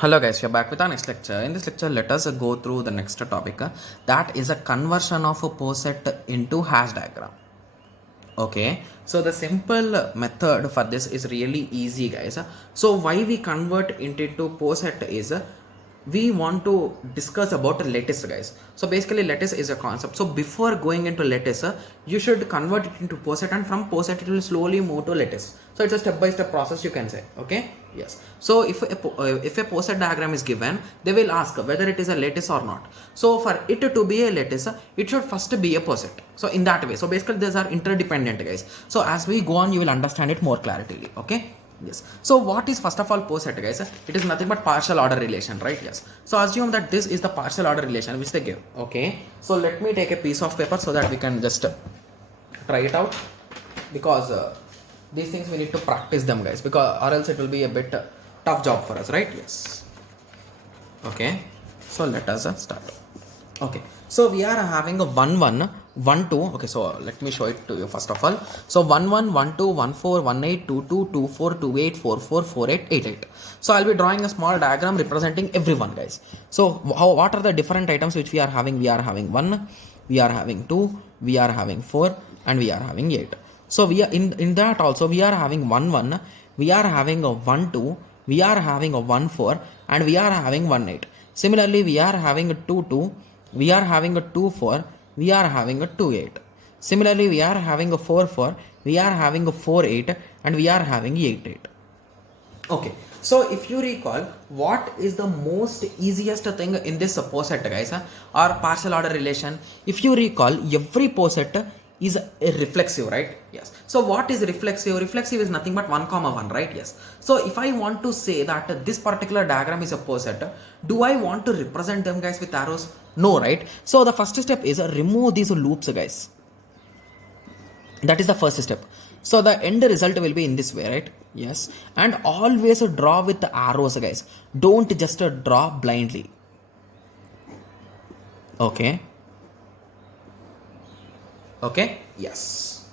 Hello guys, we are back with our next lecture. In this lecture, let us go through the next topic. That is a conversion of a poset into hash diagram. Okay, so the simple method for this is really easy, guys. So why we convert into poset is we want to discuss about lattice, guys. So basically lattice is a concept. So before going into lattice, you should convert it into poset, and from poset it will slowly move to lattice. So it's a step by step process, you can say. Okay, yes. So if a poset diagram is given, they will ask whether it is a lattice or not. So for it to be a lattice, it should first be a poset. So in that way, so basically these are interdependent, guys. So as we go on, you will understand it more clarity. Okay, yes. So what is first of all poset, guys? It is nothing but partial order relation, right? Yes. So assume that this is the partial order relation which they give. Okay, so let me take a piece of paper so that we can just try it out, because these things we need to practice them, guys, because or else it will be a bit tough job for us, right? Yes. Okay, so let us start. Okay, so we are having a 1 1 1 2. Okay, so let me show it to you first of all. So 1 1 1 2 1 4 1 8 2 2 2 4 2 8 4 4 4 8 8 8. So I'll be drawing a small diagram representing everyone, guys. So what are the different items which we are having? We are having 1, we are having 2, we are having 4, and we are having 8. So we are in that also we are having 1 1, we are having a 1 2, we are having a 1 4, and we are having 1 8. Similarly, we are having a 2 2, we are having a 2 4, we are having a 2 8. Similarly, we are having a 4 4, we are having a 4 8, and we are having 8 8. Okay, so if you recall, what is the most easiest thing in this poset, guys, or partial order relation? If you recall, every poset is a reflexive, right? Yes. So what is reflexive? Reflexive is nothing but 1 comma 1, right? Yes. So if I want to say that this particular diagram is a poset, do I want to represent them, guys, with arrows? No, right? So the first step is remove these loops, guys. That is the first step. So the end result will be in this way, right? Yes. And always draw with the arrows, guys. Don't just draw blindly. Okay. Okay. Yes.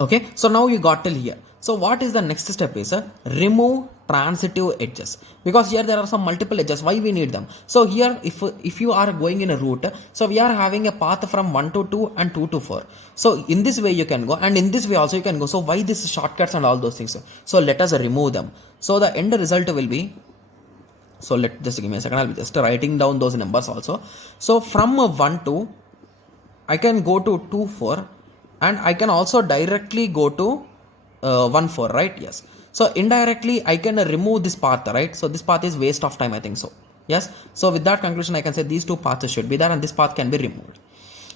Okay. So now you got till here. So what is the next step is remove transitive edges, because here there are some multiple edges. Why we need them? So here if you are going in a route, so we are having a path from 1 to 2 and 2 to 4. So in this way you can go, and in this way also you can go. So why these shortcuts and all those things? So let us remove them. So the end result will be, so let just give me a second, I'll be just writing down those numbers also. So from 1 to, I can go to 2 4, and I can also directly go to 1 4, right? Yes. So indirectly I can remove this path, right? So this path is waste of time, I think so. Yes. So with that conclusion I can say these two paths should be there, and this path can be removed.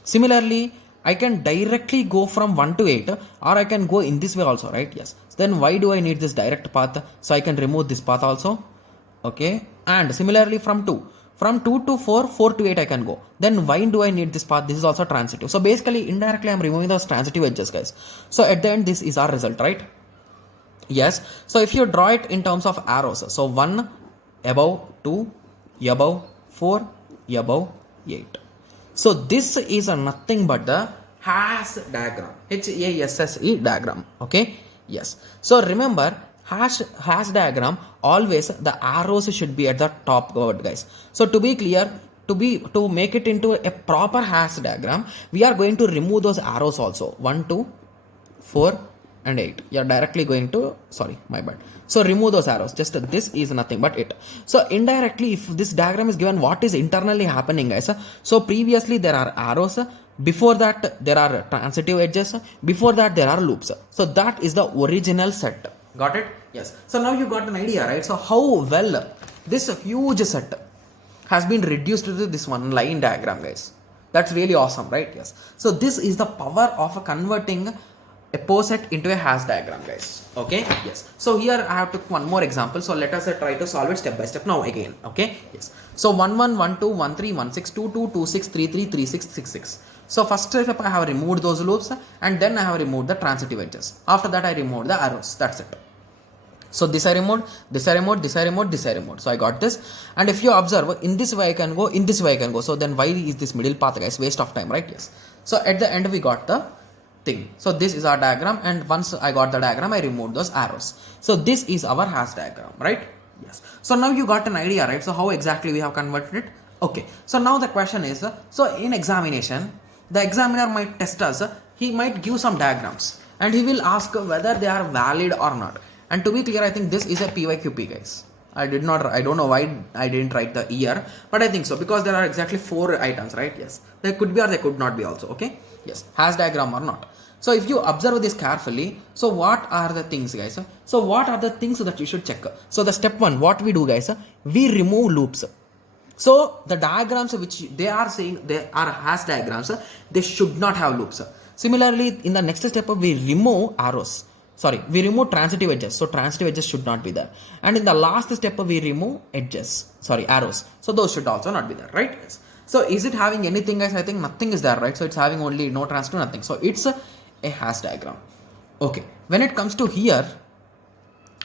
Similarly, I can directly go from 1 to 8, or I can go in this way also, right? Yes. So then why do I need this direct path? So I can remove this path also. Okay. And similarly from 2 to 4, 4 to 8 I can go. Then why do I need this path? This is also transitive. So basically indirectly I'm removing those transitive edges, guys. So at the end this is our result, right? Yes. So if you draw it in terms of arrows, so 1 above, 2 above, 4 above, 8. So this is nothing but the hash diagram, HASSE diagram. Okay. Yes. So remember, hash diagram, always the arrows should be at the top, guys. So to be clear, to make it into a proper hash diagram, we are going to remove those arrows also. 1 2 4 and 8. You are directly going to, sorry, my bad. So remove those arrows. Just this is nothing but it. So indirectly, if this diagram is given, what is internally happening, guys? So previously there are arrows. Before that there are transitive edges. Before that there are loops. So that is the original set. Got it? Yes. So now you got an idea, right? So how well this huge set has been reduced to this one line diagram, guys. That's really awesome, right? Yes. So this is the power of converting a poset into a hash diagram, guys. Okay. Yes. So here I have took one more example. So let us try to solve it step by step now again. Okay. Yes. So 1 1 1 2 1 3 1 6 2 2 2 6 3 3 3 6 6 6. So first step I have removed those loops, and then I have removed the transitive edges. After that I removed the arrows. That's it. So this I removed, this I removed, this I removed, this I removed. So I got this. And if you observe, in this way I can go, in this way I can go. So then why is this middle path, guys? Waste of time, right? Yes. So at the end we got the thing. So this is our diagram, and once I got the diagram, I removed those arrows. So this is our hash diagram, right? Yes. So now you got an idea, right? So how exactly we have converted it? Okay. So now the question is, so in examination, the examiner might test us. He might give some diagrams, and he will ask whether they are valid or not. And to be clear, I think this is a PYQP, guys. I don't know why I didn't write the year, but I think so, because there are exactly 4 items, right? Yes. They could be or they could not be also, okay? Yes. Hash diagram or not. So if you observe this carefully, so what are the things, guys? So what are the things that you should check? So the step 1, what we do, guys, we remove loops. So the diagrams which they are saying they are hash diagrams, they should not have loops. Similarly, in the next step, we remove arrows. We remove transitive edges. So transitive edges should not be there. And in the last step, we remove arrows. So those should also not be there, right? Yes. So is it having anything, guys? I think nothing is there, right? So it's having only no transitive, nothing. So it's a hash diagram. Okay. When it comes to here,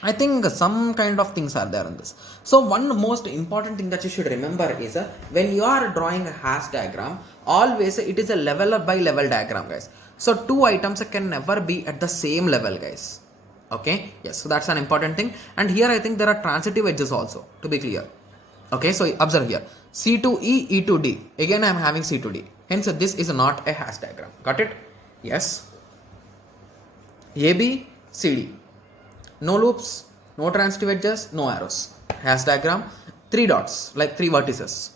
I think some kind of things are there in this. So one most important thing that you should remember is when you are drawing a hash diagram, always it is a level by level diagram, guys. So 2 items can never be at the same level, guys. Okay. Yes. So that's an important thing. And here I think there are transitive edges also, to be clear. Okay. So observe here. C to E, E to D. Again, I am having C to D. Hence, this is not a hash diagram. Got it? Yes. AB, CD. No loops, no transitive edges, no arrows. Hash diagram. 3 dots, like 3 vertices.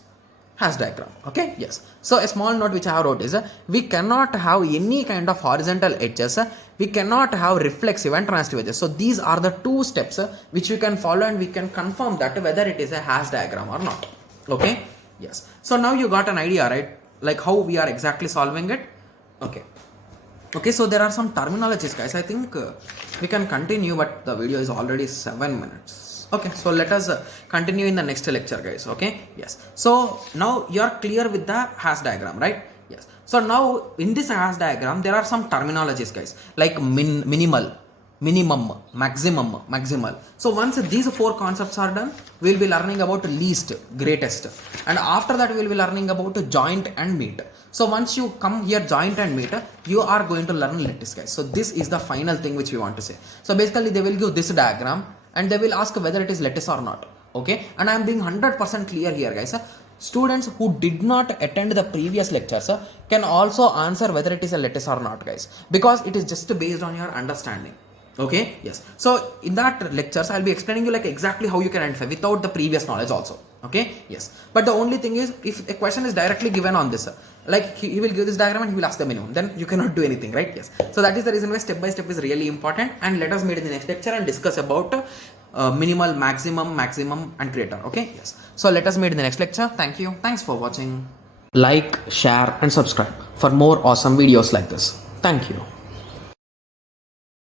Hash diagram. Okay. Yes. So a small note which I have wrote is we cannot have any kind of horizontal edges. We cannot have reflexive and transitive edges. So these are the 2 steps which you can follow, and we can confirm that whether it is a hash diagram or not. Okay. Yes. So now you got an idea, right? Like how we are exactly solving it. Okay. Okay. So there are some terminologies, guys. I think we can continue, but the video is already 7 minutes. Okay, so let us continue in the next lecture, guys. Okay. Yes. So now you are clear with the hash diagram, right? Yes. So now in this hash diagram, there are some terminologies, guys, like minimal, minimum, maximum, maximal. So once these 4 concepts are done, we will be learning about least, greatest, and after that we will be learning about joint and meet. So once you come here joint and meet, you are going to learn lattice, guys. So this is the final thing which we want to say. So basically they will give this diagram and they will ask whether it is lattice or not. Okay. And I am being 100% clear here, guys. Students who did not attend the previous lectures can also answer whether it is a lattice or not, guys, because it is just based on your understanding. Okay. Yes. So in that lectures, I'll be explaining you like exactly how you can identify without the previous knowledge also. Okay. Yes. But the only thing is, if a question is directly given on this, like he will give this diagram and he will ask the minimum, then you cannot do anything, right? Yes. So that is the reason why step by step is really important. And let us meet in the next lecture and discuss about minimal, maximum, and greater. Okay. Yes. So let us meet in the next lecture. Thank you. Thanks for watching. Like, share and subscribe for more awesome videos like this. Thank you.